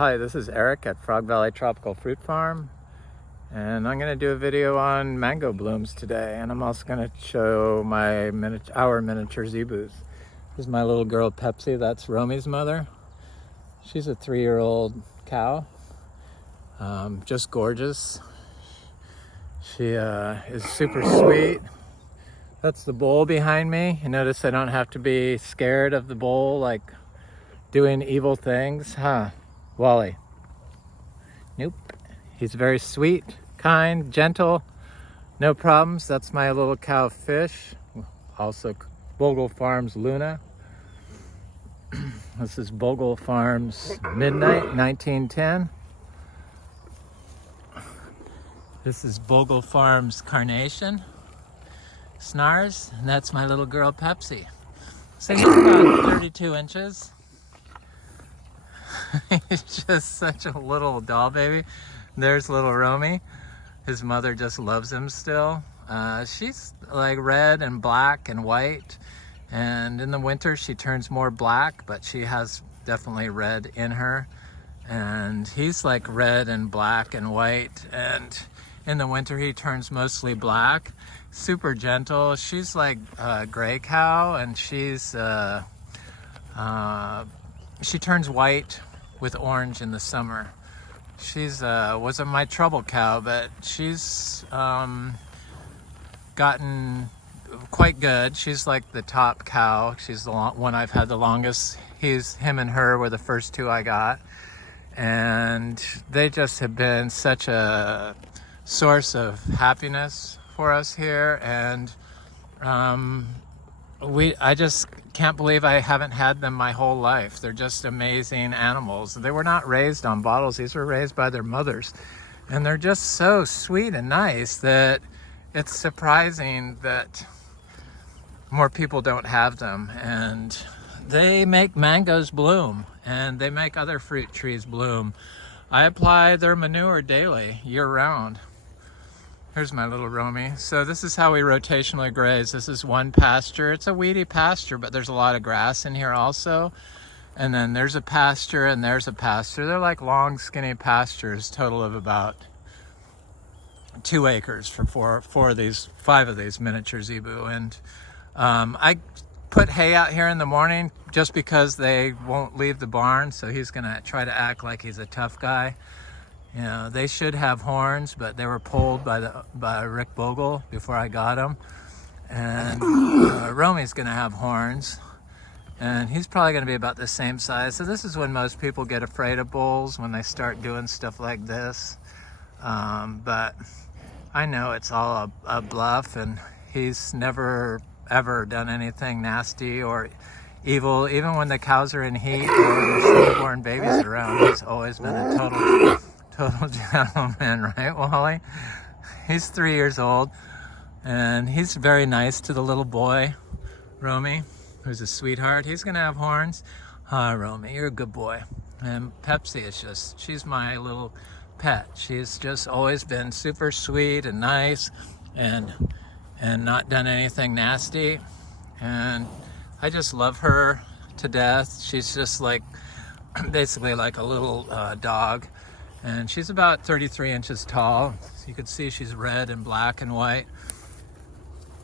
Hi, this is Eric at Frog Valley Tropical Fruit Farm, and I'm going to do a video on mango blooms today, and I'm also going to show our miniature zebus. This is my little girl Pepsi. That's Romy's mother. She's a 3-year-old cow, just gorgeous. She is super sweet. That's the bowl behind me. You notice I don't have to be scared of the bowl, like doing evil things, huh? Wally? Nope. He's very sweet, kind, gentle, no problems. That's my little cow Fish, also Bogle Farms Luna. This is Bogle Farms Midnight 1910. This is Bogle Farms Carnation Snars, and that's my little girl Pepsi. So he's about 32 inches. He's just such a little doll baby. There's little Romy. His mother just loves him still. She's like red and black and white, and in the winter she turns more black, but she has definitely red in her. And he's like red and black and white, and in the winter he turns mostly black. Super gentle. She's like a gray cow, and she turns white with orange in the summer. She's wasn't my trouble cow, but she's gotten quite good. She's like the top cow. She's the one I've had the longest. Him and her were the first two I got, and they just have been such a source of happiness for us here. And I just can't believe I haven't had them my whole life. They're just amazing animals. They were not raised on bottles. These were raised by their mothers. And they're just so sweet and nice that it's surprising that more people don't have them. And they make mangoes bloom, and they make other fruit trees bloom. I apply their manure daily, year-round. Here's my little Romy. So this is how we rotationally graze. This is one pasture. It's a weedy pasture, but there's a lot of grass in here also. And then there's a pasture and there's a pasture. They're like long, skinny pastures, total of about 2 acres for 5 of these miniature zebu. And I put hay out here in the morning just because they won't leave the barn. So he's gonna try to act like he's a tough guy. You know, they should have horns, but they were pulled by Rick Bogle before I got them. And Romy's gonna have horns, and he's probably gonna be about the same size. So this is when most people get afraid of bulls, when they start doing stuff like this. But I know it's all a bluff, and he's never ever done anything nasty or evil. Even when the cows are in heat or there's newborn babies around, he's always been a total gentleman, right, Wally? He's 3 years old, and he's very nice to the little boy, Romy, who's a sweetheart. He's gonna have horns. Hi, Romy, you're a good boy. And Pepsi is she's my little pet. She's just always been super sweet and nice, and not done anything nasty. And I just love her to death. She's just like, basically like a little dog. And she's about 33 inches tall. So you can see she's red and black and white.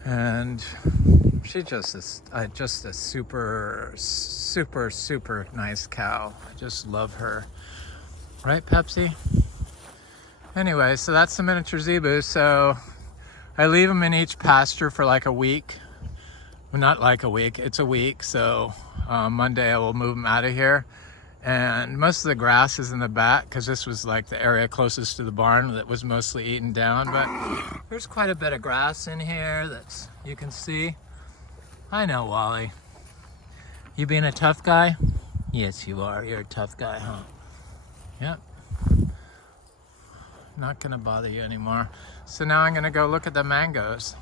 And she just is just a super, super, super nice cow. I just love her. Right, Pepsi? Anyway, so that's the miniature zebu. So I leave them in each pasture for like a week. Well, not like a week, it's a week. So Monday I will move them out of here. And most of the grass is in the back, because this was like the area closest to the barn that was mostly eaten down. But there's quite a bit of grass in here that you can see. I know, Wally. You being a tough guy? Yes, you are. You're a tough guy, huh? Yep. Not gonna bother you anymore. So now I'm gonna go look at the mangoes.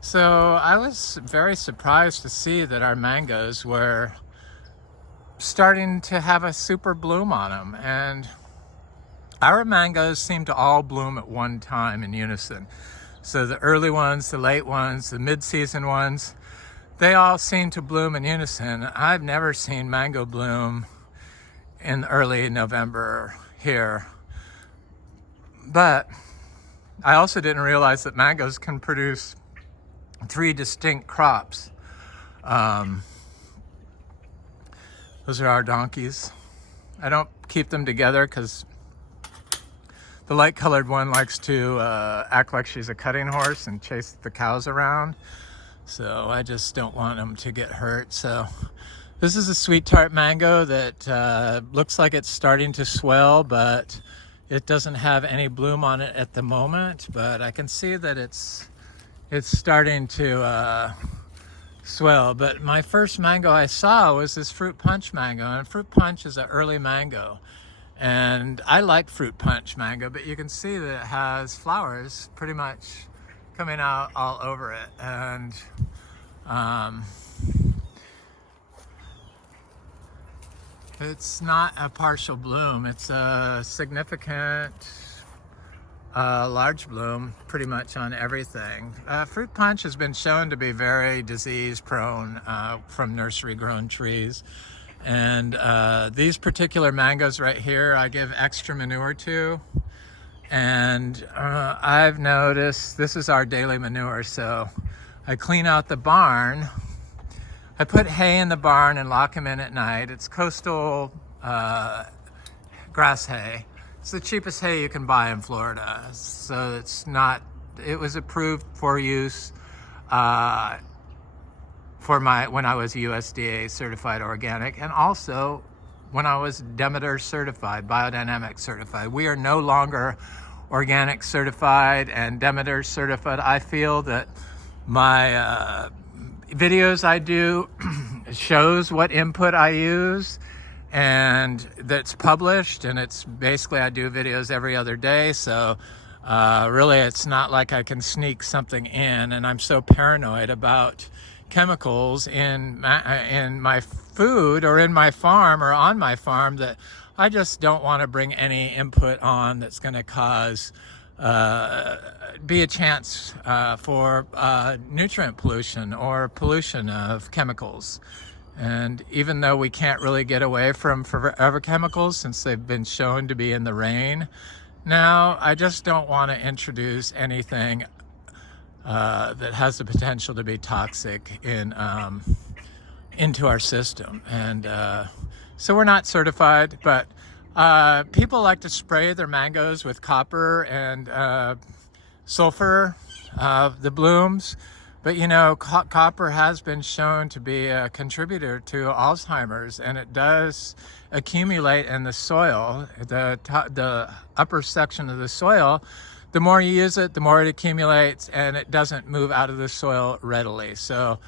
So I was very surprised to see that our mangoes were starting to have a super bloom on them, and our mangoes seem to all bloom at one time in unison. So the early ones, the late ones, the mid-season ones, they all seem to bloom in unison. I've never seen mango bloom in early November here. But I also didn't realize that mangoes can produce 3 distinct crops. Those are our donkeys. I don't keep them together because the light-colored one likes to act like she's a cutting horse and chase the cows around. So I just don't want them to get hurt. So this is a sweet tart mango that looks like it's starting to swell, but it doesn't have any bloom on it at the moment. But I can see that it's starting to swell. But my first mango I saw was this fruit punch mango, and fruit punch is an early mango. And I like fruit punch mango, but you can see that it has flowers pretty much coming out all over it. And it's not a partial bloom, it's a significant large bloom pretty much on everything. Fruit punch has been shown to be very disease prone from nursery grown trees. And these particular mangoes right here, I give extra manure to. And I've noticed this is our daily manure. So I clean out the barn. I put hay in the barn and lock him in at night. It's coastal grass hay. It's the cheapest hay you can buy in Florida. So it's not, it was approved for use when I was USDA certified organic, and also when I was Demeter certified, biodynamic certified. We are no longer organic certified and Demeter certified. I feel that my videos I do shows what input I use, and that's published, and it's basically I do videos every other day. So really it's not like I can sneak something in, and I'm so paranoid about chemicals in my food or in my farm or on my farm that I just don't want to bring any input on that's going to cause be a chance for nutrient pollution or pollution of chemicals. And even though we can't really get away from forever chemicals since they've been shown to be in the rain now, I just don't want to introduce anything that has the potential to be toxic into our system. And so we're not certified, but people like to spray their mangoes with copper and sulfur, the blooms. But you know, copper has been shown to be a contributor to Alzheimer's, and it does accumulate in the soil, the upper section of the soil. The more you use it, the more it accumulates, and it doesn't move out of the soil readily. So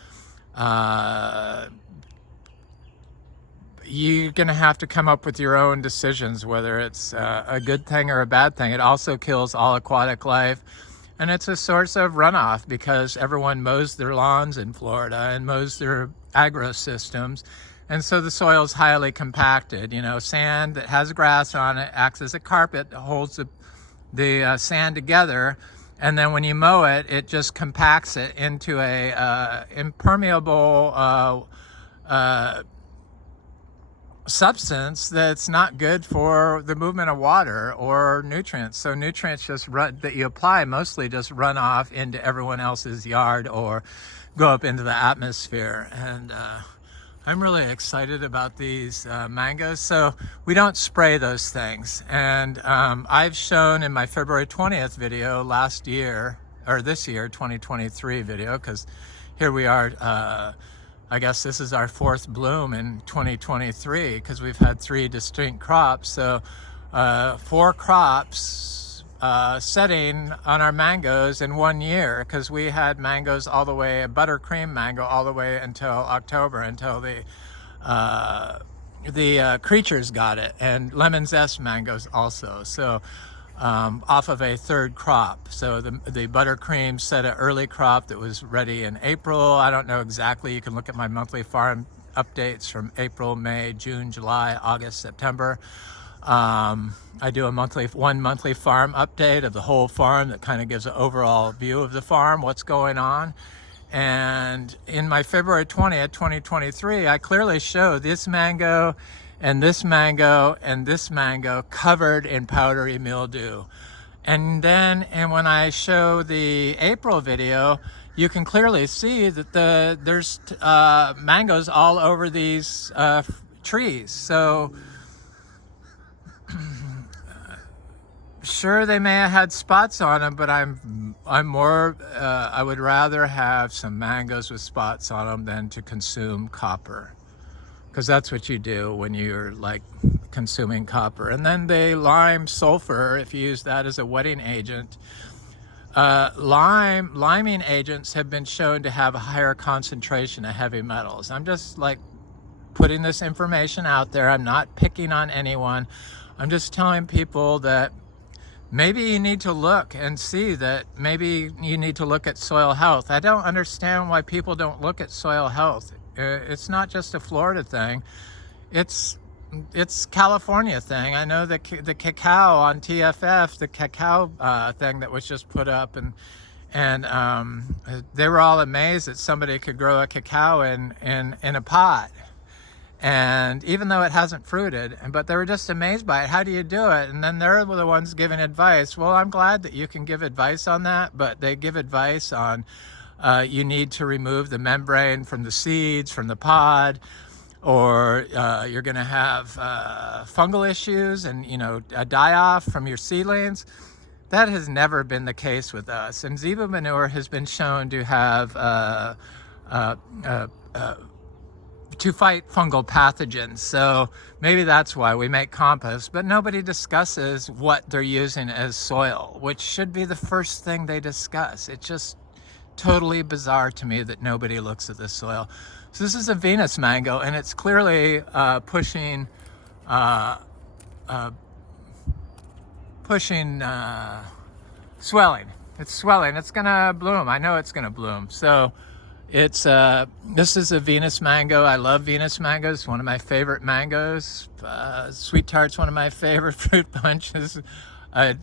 you're going to have to come up with your own decisions, whether it's a good thing or a bad thing. It also kills all aquatic life, and it's a source of runoff because everyone mows their lawns in Florida and mows their agro systems. And so the soil is highly compacted. You know, sand that has grass on it acts as a carpet that holds the sand together, and then when you mow it, it just compacts it into a impermeable substance that's not good for the movement of water or nutrients. So nutrients that you apply mostly just run off into everyone else's yard or go up into the atmosphere. And I'm really excited about these mangoes. So we don't spray those things. And I've shown in my February 20th video last year, or this year, 2023 video, because here we are, I guess this is our 4th bloom in 2023 because we've had 3 distinct crops. So 4 crops setting on our mangoes in 1 year, because we had mangoes all the way, a buttercream mango all the way until October, until the creatures got it, and lemon zest mangoes also. So off of a 3rd crop. So the buttercream set an early crop that was ready in April. I don't know exactly. You can look at my monthly farm updates from April, May, June, July, August, September. I do one monthly farm update of the whole farm that kind of gives an overall view of the farm, what's going on. And in my February 20th, 2023, I clearly show this mango and this mango covered in powdery mildew. And then, and when I show the April video, you can clearly see that there's mangoes all over these trees. So sure, they may have had spots on them, but I would rather have some mangoes with spots on them than to consume copper, because that's what you do when you're like consuming copper. And then the lime sulfur, if you use that as a wetting agent, liming agents have been shown to have a higher concentration of heavy metals. I'm just like putting this information out there. I'm not picking on anyone. I'm just telling people that maybe you need to look and see that maybe you need to look at soil health. I don't understand why people don't look at soil health. It's not just a Florida thing. It's California thing. I know the cacao on TFF, the cacao thing that was just put up, and they were all amazed that somebody could grow a cacao in a pot. And even though it hasn't fruited, but they were just amazed by it. How do you do it? And then they're the ones giving advice. Well, I'm glad that you can give advice on that, but they give advice on you need to remove the membrane from the seeds, from the pod, or you're going to have fungal issues and, a die-off from your seedlings. That has never been the case with us. And Zebu manure has been shown to have to fight fungal pathogens. So maybe that's why we make compost, but nobody discusses what they're using as soil, which should be the first thing they discuss. It's just totally bizarre to me that nobody looks at this soil. So this is a Venus mango, and it's clearly pushing swelling. It's swelling. It's gonna bloom. I know it's gonna bloom. So it's this is a Venus mango. I love Venus mangoes. One of my favorite mangoes. Sweet Tart's one of my favorite fruit punches.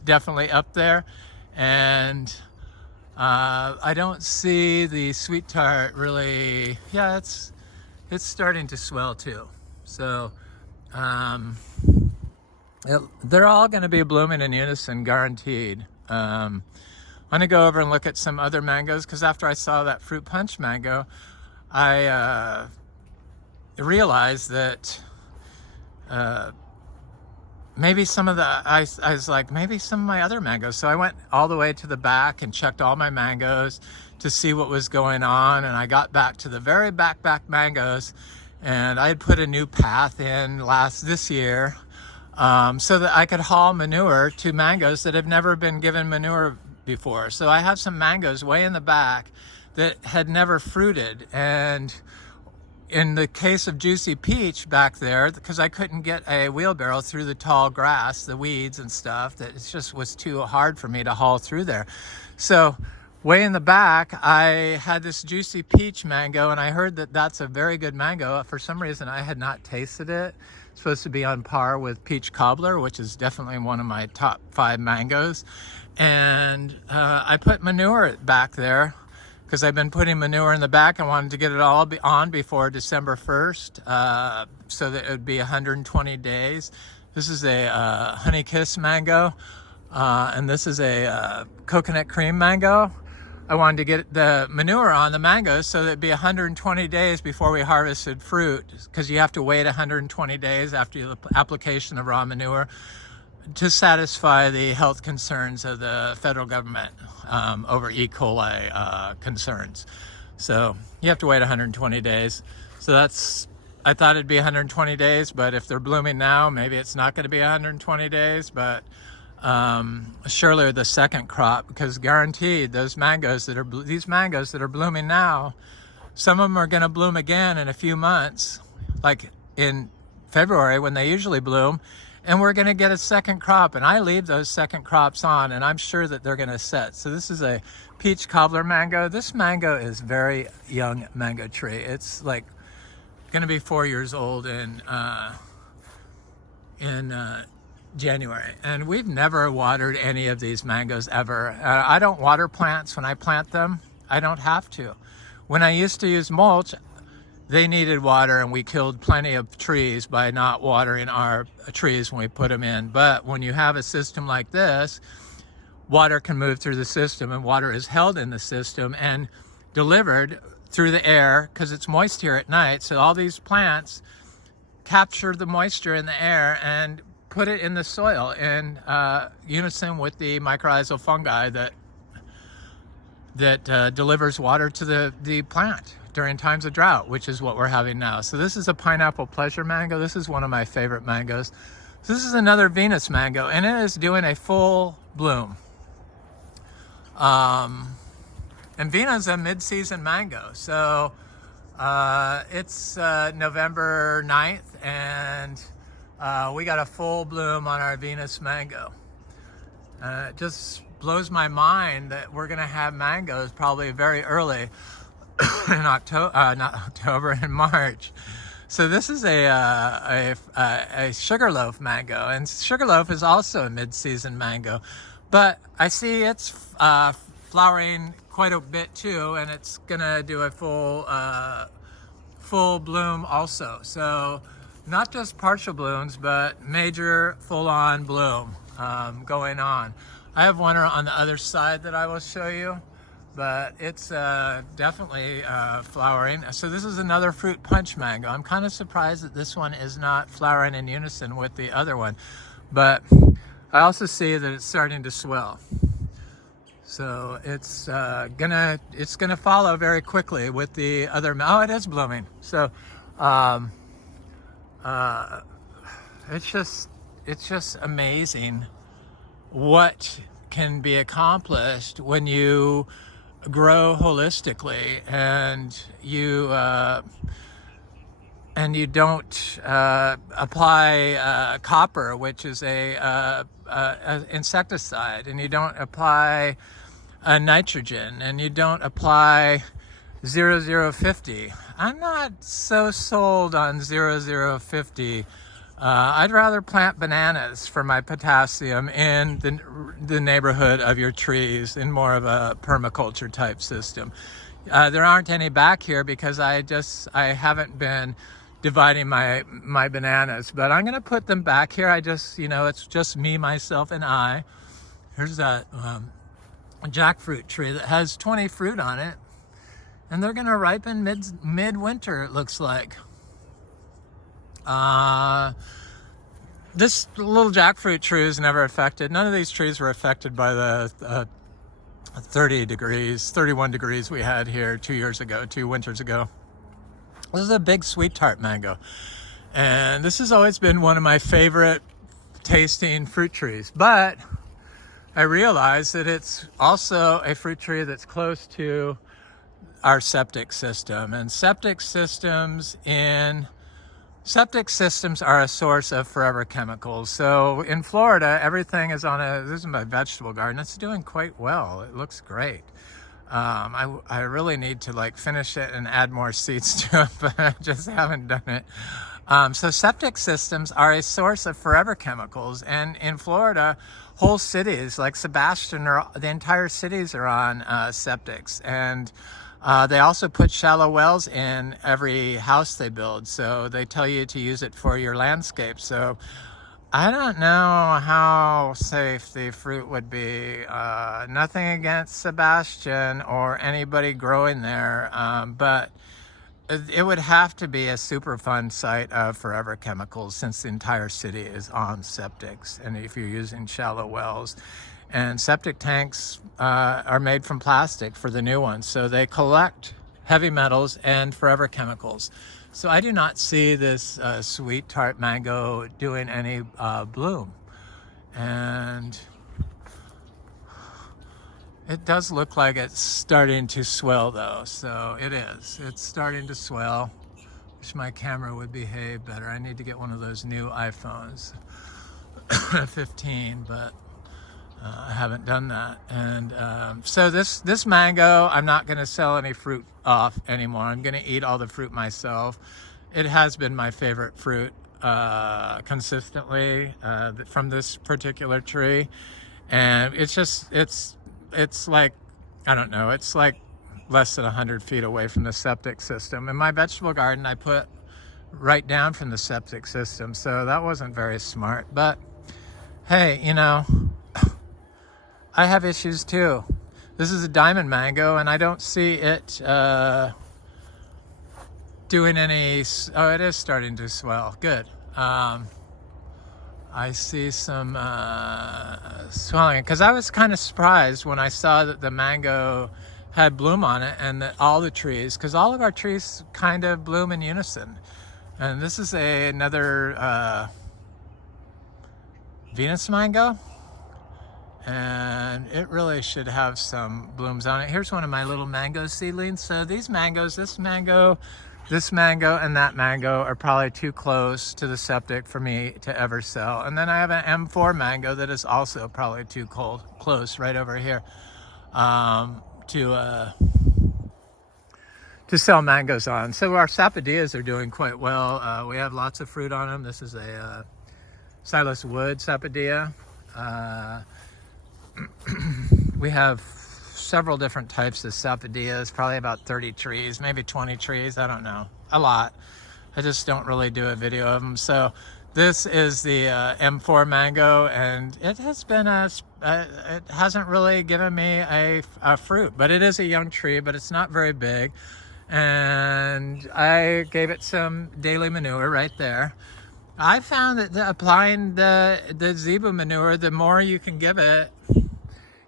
Definitely up there. And I don't see the Sweet Tart really. Yeah, it's starting to swell too. So they're all going to be blooming in unison, guaranteed. I'm gonna go over and look at some other mangoes, because after I saw that fruit punch mango, I realized that maybe some of the, I was like, maybe some of my other mangoes. So I went all the way to the back and checked all my mangoes to see what was going on. And I got back to the very back mangoes, and I had put a new path in this year so that I could haul manure to mangoes that have never been given manure before. So I have some mangoes way in the back that had never fruited. And in the case of Juicy Peach back there, because I couldn't get a wheelbarrow through the tall grass, the weeds and stuff, that it just was too hard for me to haul through there. So way in the back, I had this Juicy Peach mango, and I heard that that's a very good mango. For some reason, I had not tasted it. It's supposed to be on par with Peach Cobbler, which is definitely one of my top 5 mangoes. And I put manure back there because I've been putting manure in the back. I wanted to get it all on before December 1st so that it would be 120 days. This is a honey kiss mango, and this is a coconut cream mango. I wanted to get the manure on the mangoes so that it'd be 120 days before we harvested fruit, because you have to wait 120 days after the application of raw manure to satisfy the health concerns of the federal government over E. coli concerns. So you have to wait 120 days. So I thought it'd be 120 days, but if they're blooming now, maybe it's not going to be 120 days, but surely the second crop, because guaranteed these mangoes that are blooming now, some of them are going to bloom again in a few months, like in February when they usually bloom. And we're going to get a second crop, and I leave those second crops on, and I'm sure that they're going to set. So this is a Peach Cobbler mango. This mango is very young mango tree. It's like going to be 4 years old in January, and we've never watered any of these mangoes ever. I don't water plants when I plant them. I don't have to. When I used to use mulch, they needed water, and we killed plenty of trees by not watering our trees when we put them in. But when you have a system like this, water can move through the system, and water is held in the system and delivered through the air because it's moist here at night. So all these plants capture the moisture in the air and put it in the soil in unison with the mycorrhizal fungi that delivers water to the plant during times of drought, which is what we're having now. So this is a pineapple pleasure mango. This is one of my favorite mangoes. So this is another Venus mango, and it is doing a full bloom. And Venus is a mid-season mango. So it's November 9th, and we got a full bloom on our Venus mango. It just blows my mind that we're gonna have mangoes probably very early in October, in March. So this is a Sugarloaf Mango, and Sugarloaf is also a mid-season mango, but I see it's flowering quite a bit too, and it's gonna do a full bloom also. So not just partial blooms, but major full-on bloom going on. I have one on the other side that I will show you, but it's definitely flowering. So this is another fruit punch mango. I'm kind of surprised that this one is not flowering in unison with the other one, but I also see that it's starting to swell. So it's gonna follow very quickly with the other. Oh, it is blooming. So it's just amazing what can be accomplished when you grow holistically and you don't apply copper, which is a insecticide, and you don't apply nitrogen, and you don't apply 0050. I'm not so sold on 0050. I'd rather plant bananas for my potassium in the neighborhood of your trees in more of a permaculture type system. There aren't any back here because I haven't been dividing my bananas, but I'm gonna put them back here. It's just me, myself, and I. Here's a jackfruit tree that has 20 fruit on it, and they're gonna ripen mid-winter, it looks like. This little jackfruit tree is never affected. None of these trees were affected by the 31 degrees we had here 2 winters ago. This is a big sweet tart mango, and this has always been one of my favorite tasting fruit trees, but I realize that it's also a fruit tree that's close to our septic system, and septic systems are a source of forever chemicals. So in Florida, everything is this is my vegetable garden. It's doing quite well. It looks great. I really need to finish it and add more seeds to it, but I just haven't done it. So septic systems are a source of forever chemicals. And in Florida, whole cities like Sebastian, the entire cities are on septics. And they also put shallow wells in every house they build. So they tell you to use it for your landscape. So I don't know how safe the fruit would be. Nothing against Sebastian or anybody growing there, but it would have to be a Superfund site of forever chemicals, since the entire city is on septics, and if you're using shallow wells. And septic tanks are made from plastic for the new ones, so they collect heavy metals and forever chemicals. So I do not see this sweet tart mango doing any bloom. And it does look like it's starting to swell though, so it is. It's starting to swell. Wish my camera would behave better. I need to get one of those new iPhones 15, but I haven't done that. And so this mango, I'm not going to sell any fruit off anymore. I'm going to eat all the fruit myself. It has been my favorite fruit consistently from this particular tree. And it's like, I don't know, it's like less than 100 feet away from the septic system. In my vegetable garden, I put right down from the septic system, so that wasn't very smart. But hey, you know, I have issues too. This is a diamond mango, and I don't see it doing any. Oh, it is starting to swell. Good. I see some swelling, because I was kind of surprised when I saw that the mango had bloom on it, and that all the trees, because all of our trees kind of bloom in unison. And this is another Venus mango, and it really should have some blooms on it. Here's one of my little mango seedlings. So these mangoes, this mango, and that mango are probably too close to the septic for me to ever sell. And then I have an M4 mango that is also probably too close right over here to sell mangoes on. So our Sapadillas are doing quite well. We have lots of fruit on them. This is a Silas Wood Sapadilla. We have several different types of Sapadillas, probably about 30 trees, maybe 20 trees, I don't know, a lot. I just don't really do a video of them. So this is the M4 mango, and it has been it hasn't really given me a fruit, but it is a young tree, but it's not very big. And I gave it some daily manure right there. I found that applying the zebu manure, the more you can give it,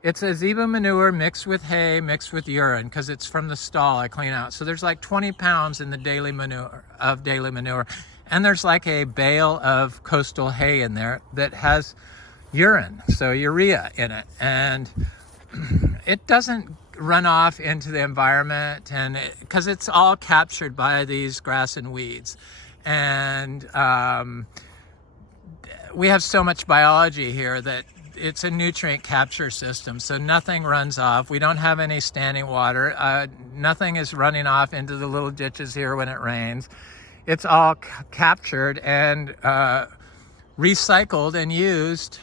it's a zebu manure mixed with hay, mixed with urine, because it's from the stall I clean out. So there's like 20 pounds in the daily manure, and there's like a bale of coastal hay in there that has urine, so urea in it, and it doesn't run off into the environment, and because it's all captured by these grass and weeds. And we have so much biology here that it's a nutrient capture system, so nothing runs off. We don't have any standing water. Nothing is running off into the little ditches here when it rains. It's all captured and recycled and used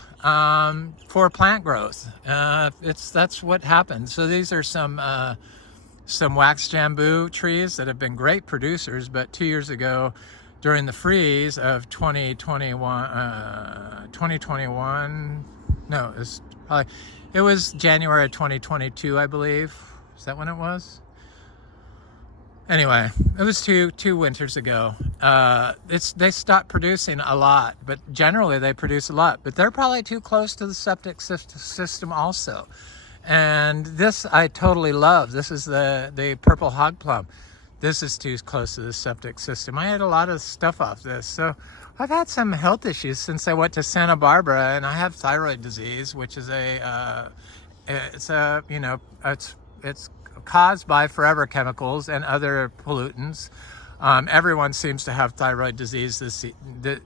for plant growth. That's what happens. So these are some wax jambu trees that have been great producers, but 2 years ago, during the freeze of 2021, no, it was January of 2022, I believe. Is that when it was? Anyway, it was two winters ago. They stopped producing a lot, but generally they produce a lot. But they're probably too close to the septic system also. And this I totally love. This is the purple hog plum. This is too close to the septic system. I had a lot of stuff off this. So I've had some health issues since I went to Santa Barbara, and I have thyroid disease, which is it's caused by forever chemicals and other pollutants. Everyone seems to have thyroid disease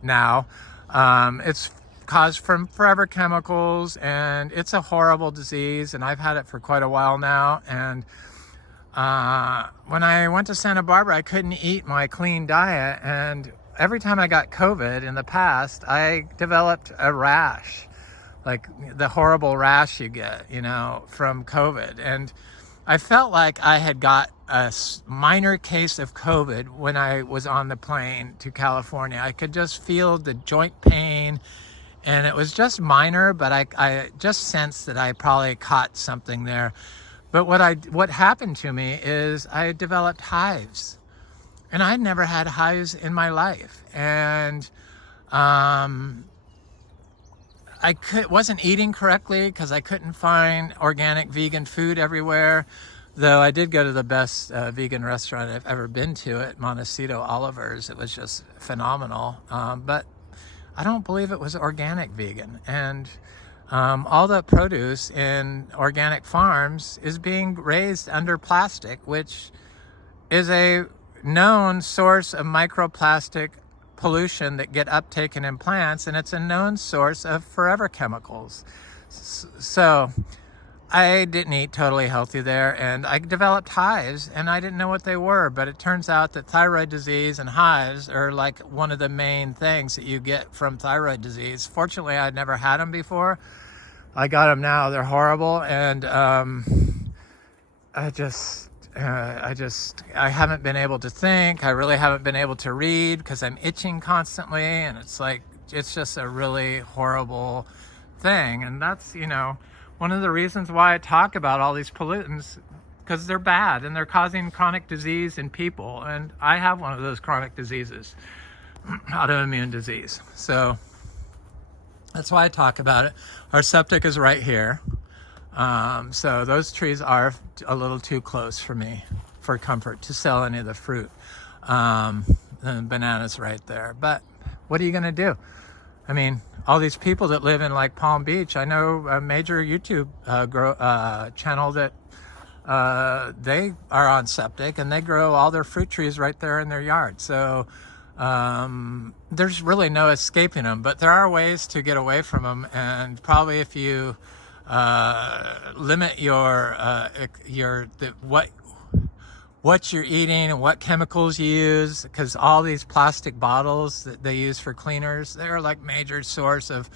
now. It's caused from forever chemicals, and it's a horrible disease, and I've had it for quite a while now. And when I went to Santa Barbara, I couldn't eat my clean diet, and every time I got COVID in the past, I developed a rash, like the horrible rash you get, from COVID. And I felt like I had got a minor case of COVID when I was on the plane to California. I could just feel the joint pain, and it was just minor, but I just sensed that I probably caught something there. But what happened to me is I developed hives. And I'd never had hives in my life. And wasn't eating correctly because I couldn't find organic vegan food everywhere. Though I did go to the best vegan restaurant I've ever been to at Montecito Oliver's. It was just phenomenal. But I don't believe it was organic vegan. And all the produce in organic farms is being raised under plastic, which is a known source of microplastic pollution that get uptaken in plants, and it's a known source of forever chemicals. So I didn't eat totally healthy there, and I developed hives, and I didn't know what they were, but it turns out that thyroid disease and hives are like one of the main things that you get from thyroid disease. Fortunately, I'd never had them before. I got them now. They're horrible, and I haven't been able to think. I really haven't been able to read because I'm itching constantly, and it's just a really horrible thing. And that's, one of the reasons why I talk about all these pollutants, because they're bad and they're causing chronic disease in people. And I have one of those chronic diseases, autoimmune disease. So that's why I talk about it. Our septic is right here. So those trees are a little too close for me for comfort to sell any of the fruit. The bananas right there. But what are you going to do? I mean, all these people that live in like Palm Beach, I know a major YouTube channel that they are on septic and they grow all their fruit trees right there in their yard. So there's really no escaping them, but there are ways to get away from them. And probably if you limit what you're eating and what chemicals you use, because all these plastic bottles that they use for cleaners, they're like major source of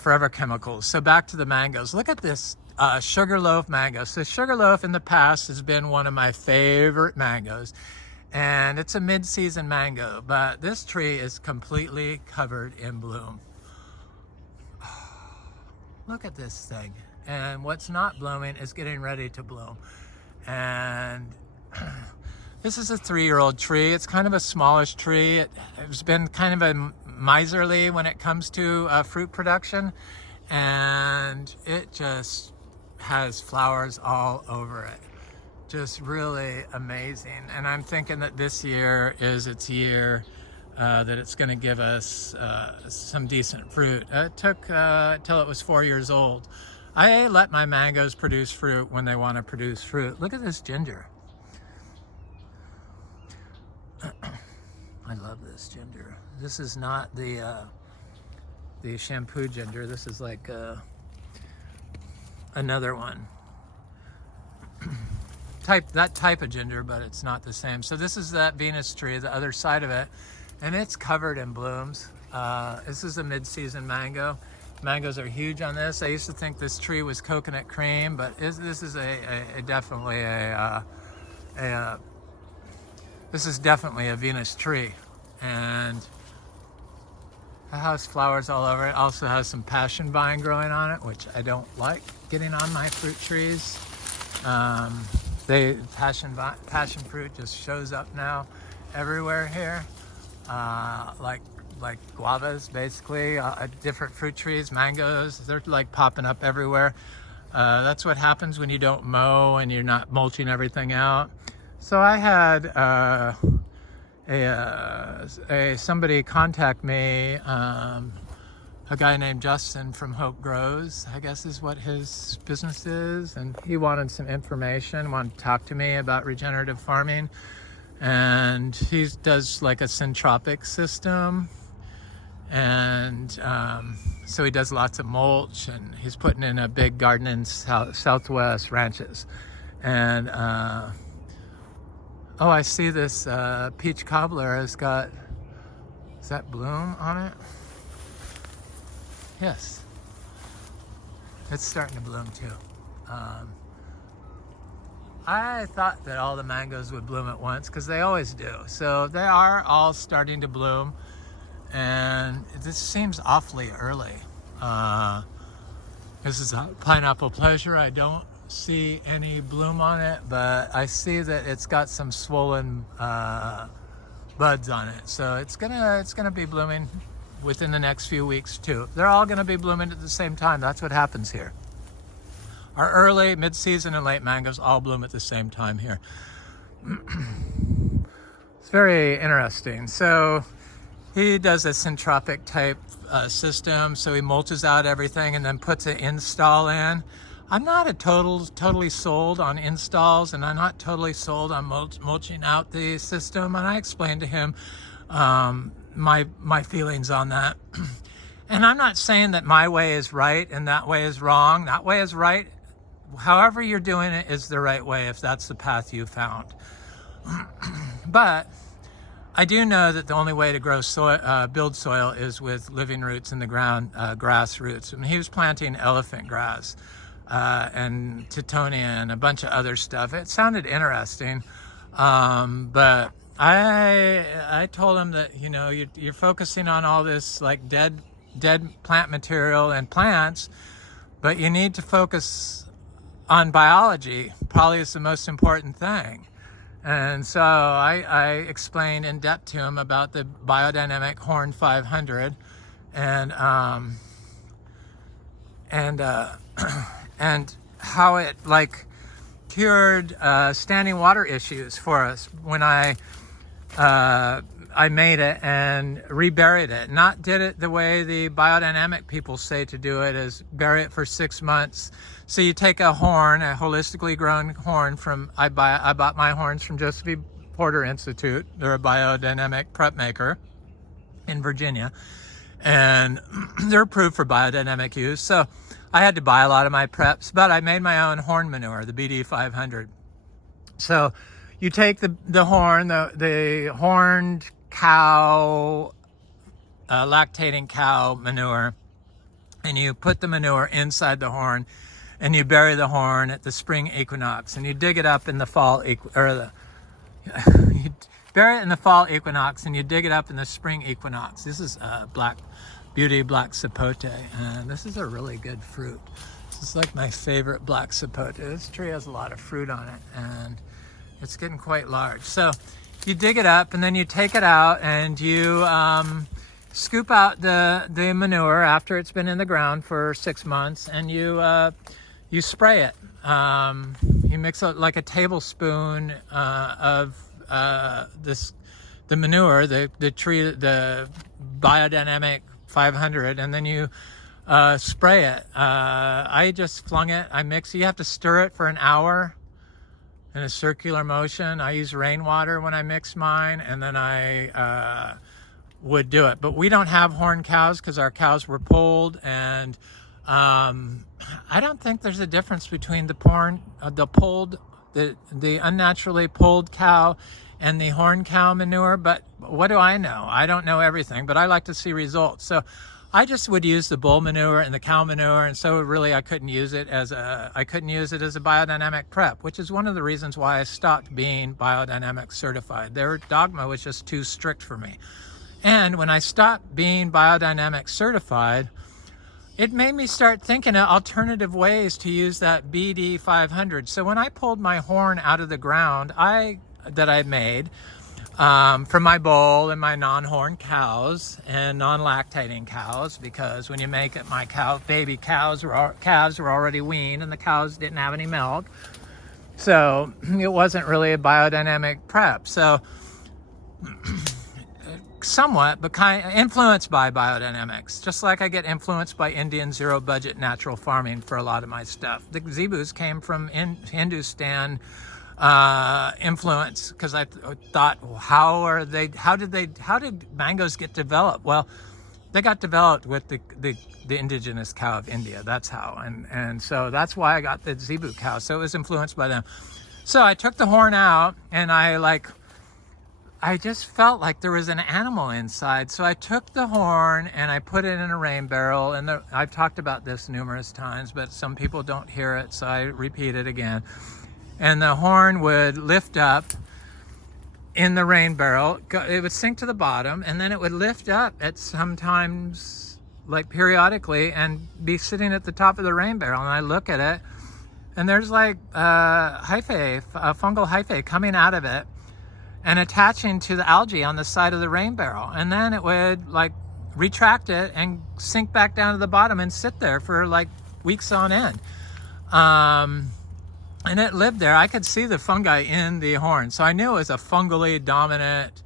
forever chemicals. So back to the mangoes. Look at this Sugarloaf Mango. So Sugarloaf in the past has been one of my favorite mangoes, and it's a mid-season mango, but this tree is completely covered in bloom. Look at this thing. And what's not blooming is getting ready to bloom. And this is a 3-year-old tree. It's kind of a smallish tree. It's been kind of a miserly when it comes to fruit production. And it just has flowers all over it. Just really amazing. And I'm thinking that this year is its year that it's going to give us some decent fruit. It took till it was 4 years old. I let my mangoes produce fruit when they want to produce fruit. Look at this ginger. I love this ginger. This is not the shampoo ginger. This is like another one. That type of ginger, but it's not the same. So this is that Venus tree, the other side of it, and it's covered in blooms. This is a mid-season mango. Mangoes are huge on this. I used to think this tree was coconut cream, but this is definitely this is definitely a Venus tree, and it has flowers all over it. Also has some passion vine growing on it, which I don't like getting on my fruit trees. Passion fruit just shows up now everywhere here, like guavas, basically, different fruit trees, mangoes, they're like popping up everywhere. That's what happens when you don't mow and you're not mulching everything out. So I had somebody contact me, a guy named Justin from Hope Grows, I guess is what his business is, and he wanted some information, wanted to talk to me about regenerative farming, and he does like a syntropic system, and so he does lots of mulch, and he's putting in a big garden in Southwest Ranches. And oh, I see this peach cobbler has got, is that bloom on it? Yes, it's starting to bloom too. I thought that all the mangoes would bloom at once, because they always do. So they are all starting to bloom, and this seems awfully early. This is a pineapple pleasure. I don't see any bloom on it, but I see that it's got some swollen buds on it. So it's gonna be blooming within the next few weeks too. They're all gonna be blooming at the same time. That's what happens here. Our early, mid-season, and late mangoes all bloom at the same time here. It's very interesting. So he does a syntropic type system. So he mulches out everything and then puts an install in. I'm not totally sold on installs, and I'm not totally sold on mulching out the system. And I explained to him my feelings on that. And I'm not saying that my way is right and that way is wrong. That way is right. However you're doing it is the right way, if that's the path you found. But I do know that the only way to grow soil, build soil, is with living roots in the ground, grass roots. And he was planting elephant grass. and Teutonia and a bunch of other stuff. It sounded interesting, but I told him that, you know, you're focusing on all this like dead plant material and plants, but you need to focus on biology. Probably is the most important thing. And so I explained in depth to him about the Biodynamic Horn 500 and and how it like cured standing water issues for us when I made it and reburied it. Not did it the way the biodynamic people say to do it, is bury it for 6 months. So you take a horn, a holistically grown horn from, I bought my horns from Joseph E. Porter Institute. They're a biodynamic prep maker in Virginia, and they're approved for biodynamic use. So I had to buy a lot of my preps, but I made my own horn manure, the BD 500. So you take the horn, the horned cow, lactating cow manure, and you put the manure inside the horn, and you bury the horn at the spring equinox, and you dig it up in the fall, you bury it in the fall equinox, and you dig it up in the spring equinox. This is black Sapote, and this is a really good fruit. This is like my favorite black Sapote. This tree has a lot of fruit on it, and it's getting quite large. So you dig it up, and then you take it out, and you scoop out the manure after it's been in the ground for 6 months, and you spray it. You mix it like a tablespoon of the manure, the Biodynamic 500, and then you spray it. I just flung it. I mix. You have to stir it for an hour in a circular motion. I use rainwater when I mix mine, and then I would do it. But we don't have horn cows because our cows were pulled, and I don't think there's a difference between the unnaturally pulled cow and the horn cow manure, but what do I know? I don't know everything, but I like to see results. So I just would use the bull manure and the cow manure, and so really I couldn't use it as a biodynamic prep, which is one of the reasons why I stopped being biodynamic certified. Their dogma was just too strict for me. And when I stopped being biodynamic certified, it made me start thinking of alternative ways to use that BD 500. So when I pulled my horn out of the ground that I made from my bull and my non-horn cows and non-lactating cows, because when you make it, my baby calves were already weaned, and the cows didn't have any milk. So it wasn't really a biodynamic prep. So somewhat, but influenced by biodynamics, just like I get influenced by Indian zero budget natural farming for a lot of my stuff. The zebus came from Hindustan influence, because I thought, well, how did mangoes get developed? Well, they got developed with the indigenous cow of India. That's how, and so that's why I got the zebu cow. So it was influenced by them. So I took the horn out, and I just felt like there was an animal inside. So I took the horn and I put it in a rain barrel. And I've talked about this numerous times, but some people don't hear it, so I repeat it again. And the horn would lift up in the rain barrel. It would sink to the bottom, and then it would lift up at sometimes, like periodically, and be sitting at the top of the rain barrel. And I look at it, and there's like hyphae, fungal hyphae coming out of it and attaching to the algae on the side of the rain barrel. And then it would like retract it and sink back down to the bottom and sit there for like weeks on end. And it lived there. I could see the fungi in the horn. So I knew it was a fungally dominant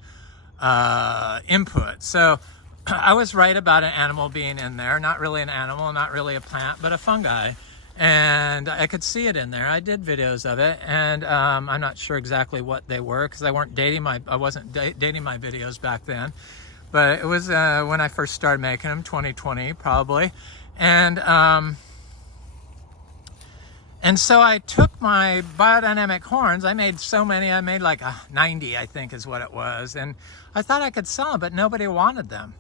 input. So I was right about an animal being in there. Not really an animal, not really a plant, but a fungi. And I could see it in there. I did videos of it, and I'm not sure exactly what they were, because I wasn't dating my videos back then. But it was when I first started making them, 2020 probably. And so I took my biodynamic horns. I made so many. I made like 90, I think is what it was. And I thought I could sell them, but nobody wanted them.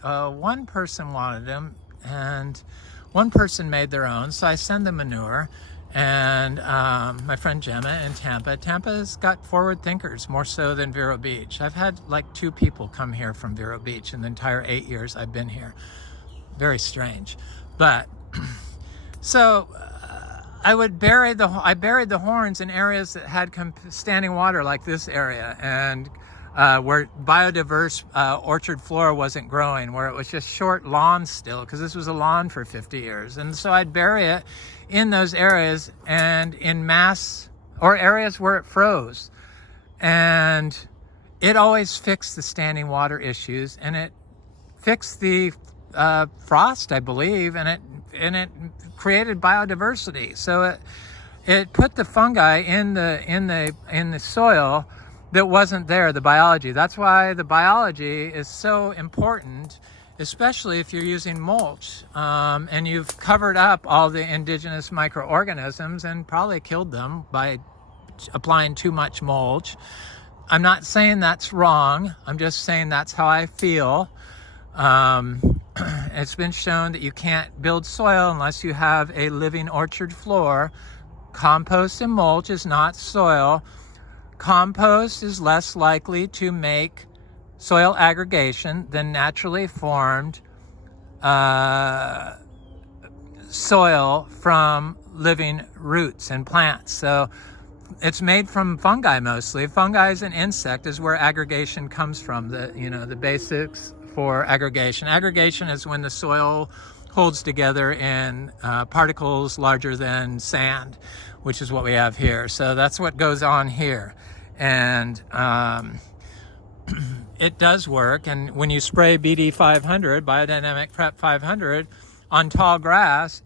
One person wanted them, and one person made their own, so I send them manure. And my friend Gemma in Tampa. Tampa's got forward thinkers, more so than Vero Beach. I've had like 2 people come here from Vero Beach in the entire 8 years I've been here. Very strange. But so I buried the horns in areas that had standing water, like this area, and where biodiverse orchard flora wasn't growing, where it was just short lawns still, because this was a lawn for 50 years. And so I'd bury it in those areas and in mass, or areas where it froze. And it always fixed the standing water issues, and it fixed the frost, I believe, and it created biodiversity. So it put the fungi in the soil that wasn't there, the biology. That's why the biology is so important, especially if you're using mulch and you've covered up all the indigenous microorganisms and probably killed them by applying too much mulch. I'm not saying that's wrong. I'm just saying that's how I feel. It's been shown that you can't build soil unless you have a living orchard floor. Compost and mulch is not soil. Compost is less likely to make soil aggregation than naturally formed soil from living roots and plants. So it's made from fungi mostly. Fungi is an insect, is where aggregation comes from. The basics for aggregation. Aggregation is when the soil holds together in particles larger than sand, which is what we have here. So that's what goes on here. And it does work. And when you spray BD 500, Biodynamic Prep 500, on tall grass,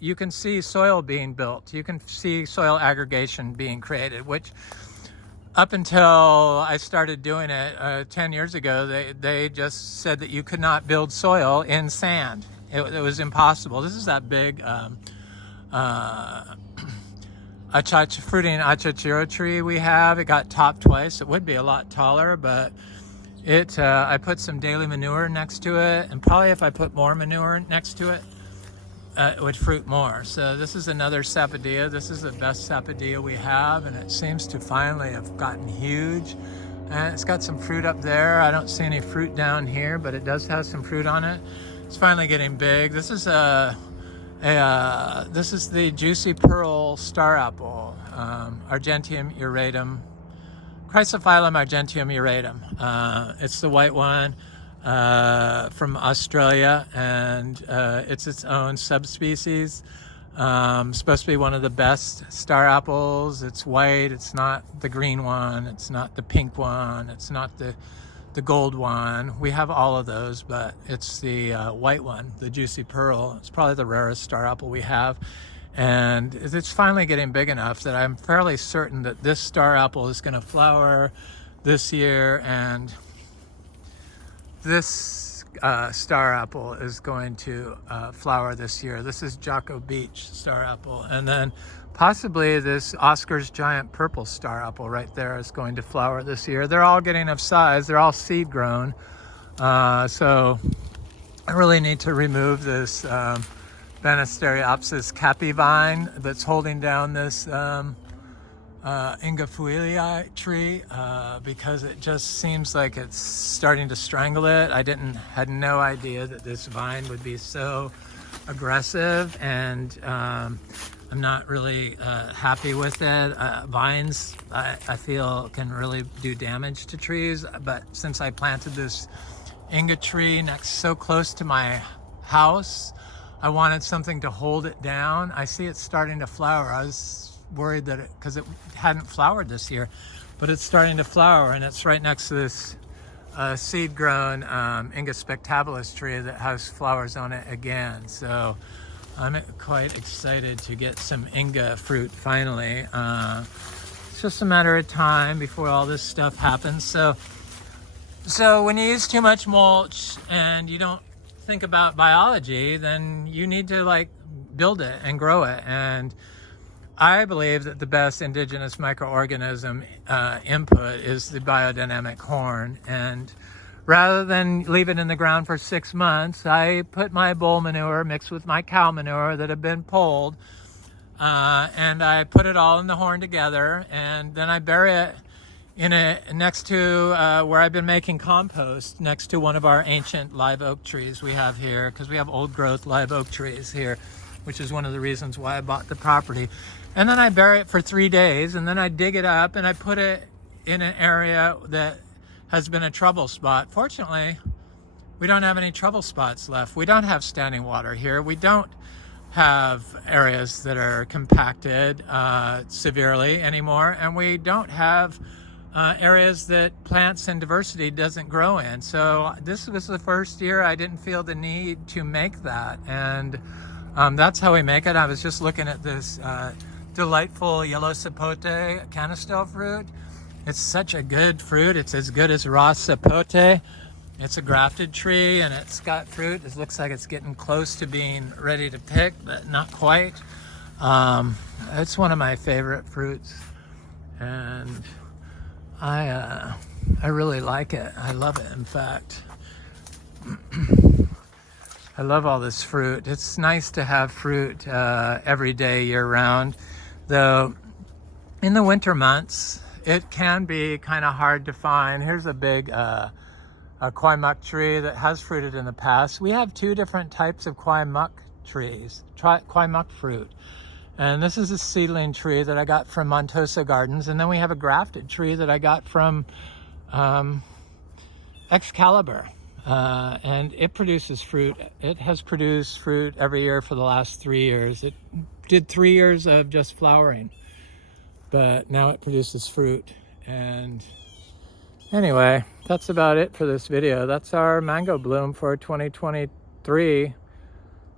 you can see soil being built. You can see soil aggregation being created, which up until I started doing it 10 years ago, they just said that you could not build soil in sand. It was impossible. This is that big fruiting Achachairu tree we have. It got topped twice. It would be a lot taller, but I put some daily manure next to it, and probably if I put more manure next to it, it would fruit more. So this is another Sapadilla. This is the best Sapadilla we have, and it seems to finally have gotten huge. And it's got some fruit up there. I don't see any fruit down here, but it does have some fruit on it. It's finally getting big. This is this is the Juicy Pearl Star Apple, Argentium uratum, Chrysophyllum Argentium uratum. It's the white one from Australia, and it's its own subspecies. Supposed to be one of the best star apples. It's white. It's not the green one. It's not the pink one. It's not the gold one. We have all of those, but it's the white one, the Juicy Pearl. It's probably the rarest star apple we have. And it's finally getting big enough that I'm fairly certain that this star apple is going to flower this year, and this star apple is going to flower this year. This is Jocko Beach star apple. And then possibly this Oscar's giant purple star apple right there is going to flower this year. They're all getting of size. They're all seed grown. So I really need to remove this Banisteriopsis capi vine that's holding down this Ingafuilii tree because it just seems like it's starting to strangle it. I had no idea that this vine would be so aggressive, and I'm not really happy with it. Vines, I feel, can really do damage to trees, but since I planted this Inga tree so close to my house, I wanted something to hold it down. I see it starting to flower. I was worried that because it hadn't flowered this year, but it's starting to flower, and it's right next to this seed-grown Inga spectabilis tree that has flowers on it again. So I'm quite excited to get some Inga fruit finally. It's just a matter of time before all this stuff happens. So when you use too much mulch and you don't think about biology, then you need to build it and grow it. And I believe that the best indigenous microorganism input is the biodynamic horn. And rather than leave it in the ground for 6 months, I put my bull manure mixed with my cow manure that had been pulled, and I put it all in the horn together, and then I bury it next to where I've been making compost, next to one of our ancient live oak trees we have here, because we have old growth live oak trees here, which is one of the reasons why I bought the property. And then I bury it for 3 days, and then I dig it up and I put it in an area that has been a trouble spot. Fortunately, we don't have any trouble spots left. We don't have standing water here. We don't have areas that are compacted severely anymore, and we don't have areas that plants and diversity doesn't grow in. So this was the first year I didn't feel the need to make that, and that's how we make it. I was just looking at this delightful yellow Sapote Canistel fruit. It's such a good fruit. It's as good as raw Sapote. It's a grafted tree, and it's got fruit. It looks like it's getting close to being ready to pick, but not quite. It's one of my favorite fruits, and I really like it. I love it, in fact. I love all this fruit. It's nice to have fruit every day, year round. Though in the winter months, it can be kind of hard to find. Here's a big kwai muck tree that has fruited in the past. We have 2 different types of kwai muck trees, kwai muck fruit. And this is a seedling tree that I got from Montosa Gardens. And then we have a grafted tree that I got from Excalibur. And it produces fruit. It has produced fruit every year for the last 3 years. It did 3 years of just flowering, but now it produces fruit. And anyway, that's about it for this video. That's our mango bloom for 2023,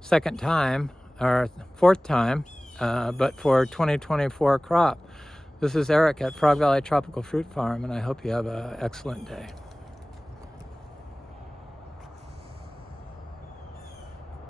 second time, or 4th time. But for 2024 crop. This is Eric at Frog Valley Tropical Fruit Farm, and I hope you have an excellent day.